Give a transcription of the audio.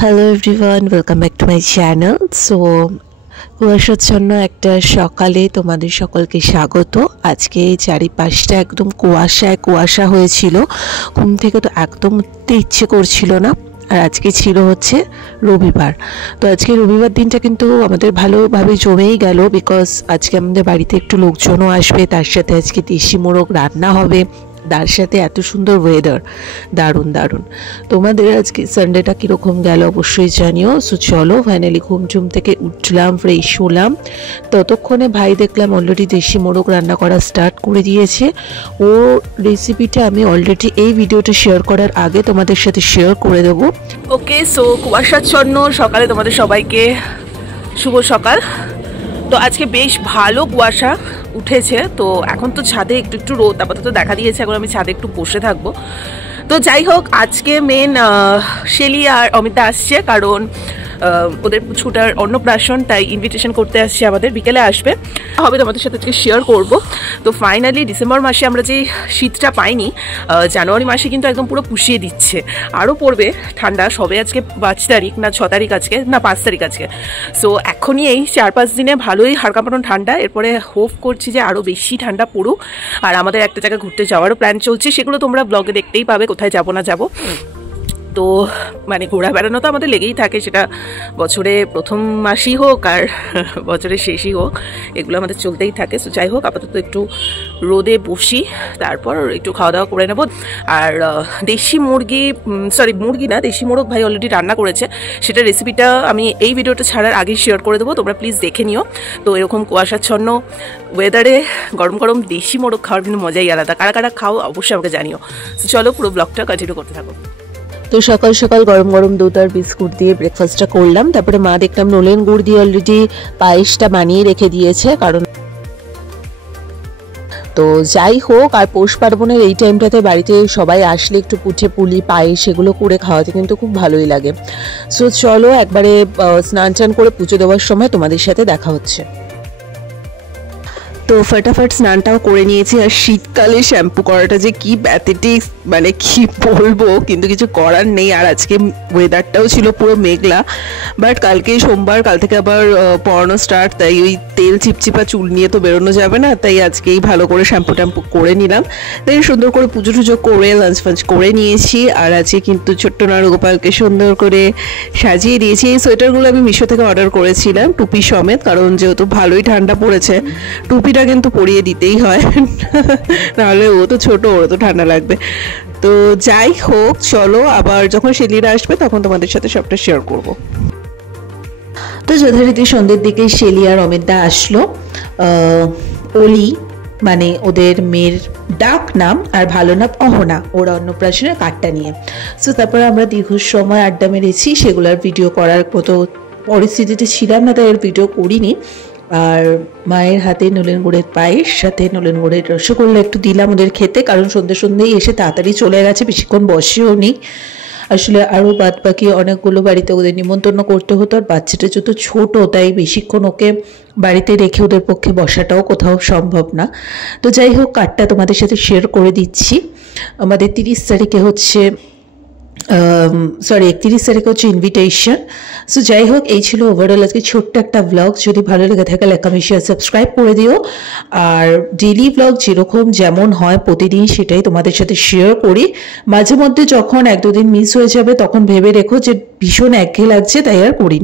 Hello everyone, welcome back to my channel. So কুয়াশাচ্ছন্ন একটা সকালে তোমাদের সকলকে স্বাগত। আজকে চারিপাশটা একদম কুয়াশায় কুয়াশা হয়েছিল, ঘুম থেকে তো একদম উঠতে ইচ্ছে করছিল না। আর আজকে ছিল হচ্ছে রবিবার। তো আজকে রবিবার দিনটা কিন্তু আমাদের ভালোভাবে জমেই গেল, বিকজ আজকে আমাদের বাড়িতে একটু লোকজনও আসবে, তার সাথে আজকে দেশি মোরগ রান্না হবে, তার সাথে এত সুন্দর ওয়েদার, দারুণ দারুণ। তোমাদের আজকে সানডেটা কীরকম গেল অবশ্যই জানিও। সো চলো, ফাইনালি ঘুম থেকে উঠলাম, ফ্রেশ হলাম। ততক্ষণে ভাই দেখলাম অলরেডি দেশি মোরগ রান্না করা স্টার্ট করে দিয়েছে। ও রেসিপিটা আমি অলরেডি এই ভিডিওটা শেয়ার করার আগে তোমাদের সাথে শেয়ার করে দেবো। ওকে, সো কুয়াশাচ্ছন্ন সকালে তোমাদের সবাইকে শুভ সকাল। তো আজকে বেশ ভালো কুয়াশা উঠেছে। তো এখন তো ছাদে একটু একটু রোদ আপাতত দেখা দিয়েছে, এখন আমি ছাদে একটু বসে থাকবো। তো যাই হোক, আজকে মেন শেলি আর অমিতা আসছে, কারণ ওদের ছুটার অন্নপ্রাশন, তাই ইনভিটেশন করতে আসছে, আমাদের বিকেলে আসবে হবে, তোমাদের সাথে আজকে শেয়ার করব। তো ফাইনালি ডিসেম্বর মাসে আমরা যে শীতটা পাইনি, জানুয়ারি মাসে কিন্তু একদম পুরো পুষিয়ে দিচ্ছে। আরও পড়বে ঠান্ডা, সবে আজকে 5 তারিখ না 6 তারিখ আজকে, না 5 তারিখ আজকে। সো এখনই এই 4-5 দিনে ভালোই হাড় কাঁপানো ঠান্ডা, এরপরে হোপ করছি যে আরও বেশি ঠান্ডা পড়ুক। আর আমাদের একটা জায়গায় ঘুরতে যাওয়ারও প্ল্যান চলছে, সেগুলো তোমরা ব্লগে দেখতেই পাবে, কোথায় যাবো না যাবো। তো মানে ঘোরা বেড়ানো তো আমাদের লেগেই থাকে, সেটা বছরে প্রথম মাসই হোক আর বছরের শেষই হোক, এগুলো আমাদের চলতেই থাকে। সো যাই হোক, আপাতত একটু রোদে বসি, তারপর একটু খাওয়া দাওয়া করে নেব। আর দেশি মুরগি না, দেশি মোরগ ভাই অলরেডি রান্না করেছে, সেটা রেসিপিটা আমি এই ভিডিওটা ছাড়ার আগেই শেয়ার করে দেবো, তোমরা প্লিজ দেখে নিও। তো এরকম কুয়াশাচ্ছন্ন ওয়েদারে গরম গরম দেশি মোরগ খাওয়ার কিন্তু মজাই আলাদা। কারা কারা খাও অবশ্যই আমাকে জানিও। চলো, পুরো ব্লগটা কন্টিনিউ করতে থাকো। তো সকাল সকাল গরম গরম দুধ আর বিস্কুট দিয়ে ব্রেকফাস্টটা করলাম। তারপরে মা দেখলাম নলেন গুড় দিয়ে অলরেডি পায়েসটা বানিয়ে রেখে দিয়েছে, কারণ তো যাই হোক, আর পৌষ পার্বণের এই টাইমটাতে বাড়িতে সবাই আসলে একটু পুঠে পুলি পায়েস এগুলো করে খাওয়াতে কিন্তু খুব ভালোই লাগে। সো চলো, একবারে স্নান টান করে পুজো দেওয়ার সময় তোমাদের সাথে দেখা হচ্ছে। তো ফটাফট স্নানটাও করে নিয়েছি। আর শীতকালে শ্যাম্পু করাটা যে কি প্যাথেটিক, মানে কি বলবো, কিন্তু কিছু করার নেই। আর আজকে ওয়েদারটাও ছিল পুরো মেঘলা, বাট কালকে সোমবার, কাল থেকে আবার পড়ানো স্টার্ট, তাই ওই তেল চিপচিপা চুল নিয়ে তো বেরোনো যাবে না, তাই আজকেই ভালো করে শ্যাম্পু ট্যাম্পু করে নিলাম। তাই সুন্দর করে পুজো টুজো করে লাঞ্চ ফাঞ্চ করে নিয়েছি। আর আজকে কিন্তু ছোট্ট নারুগোপালকে সুন্দর করে সাজিয়ে দিয়েছি। এই সোয়েটারগুলো আমি মিশো থেকে অর্ডার করেছিলাম, টুপি সমেত, কারণ যেহেতু ভালোই ঠান্ডা পড়েছে, টুপিটা কিন্তু পরিয়ে দিতেই হয়, নাহলে ও তো ছোট, ওর তো ঠান্ডা লাগবে। তো যাই হোক, চলো আবার যখন শেলিরা আসবে তখন তোমাদের সাথে সবটা শেয়ার করব। তো যথারীতি সন্ধ্যের দিকে শেলি আর অমিতদা আসলো। অলি মানে ওদের মেয়ের ডাক নাম, আর ভালো নাম অহনা, ওরা অন্নপ্রাশনের কার্ডটা নিয়ে। সো তারপরে আমরা দীর্ঘ সময় আড্ডা মেরেছি, সেগুলোর ভিডিও করার মতো পরিস্থিতিতে ছিলাম না, তাই এর ভিডিও করিনি। আর মায়ের হাতে নলেন গুড়ের পায়েস, সাথে নলেন গুড়ের রসগোল্লা একটু দিলাম ওদের খেতে, কারণ সন্ধ্যেই এসে তাড়াতাড়ি চলে গেছে, বেশিক্ষণ বসেও নেই। আসলে আরও বাদ বাকি অনেকগুলো বাড়িতে ওদের নিমন্ত্রণ করতে হতো, আর বাচ্চাটা যত ছোট, তাই বেশিক্ষণ ওকে বাড়িতে রেখে ওদের পক্ষে বসাটাও কোথাও সম্ভব না। তো যাই হোক, কার্ডটা তোমাদের সাথে শেয়ার করে দিচ্ছি। আমাদের 30 তারিখে হচ্ছে 31 তারিখে হচ্ছে ইনভিটেশন। সো যাই হোক, এই ছিল ওভারঅল আজকে ছোট্ট একটা ব্লগ। যদি ভালো লেগে থাকে লাইক কমেন্ট শেয়ার সাবস্ক্রাইব করে দিও। আর ডেইলি ব্লগ যেরকম যেমন হয় প্রতিদিন, সেটাই তোমাদের সাথে শেয়ার করি। মাঝে মধ্যে যখন 1-2 দিন মিস হয়ে যাবে, তখন ভেবে রেখো যে ভীষণ একঘেয়ে লাগছে, তাই আর করিনি।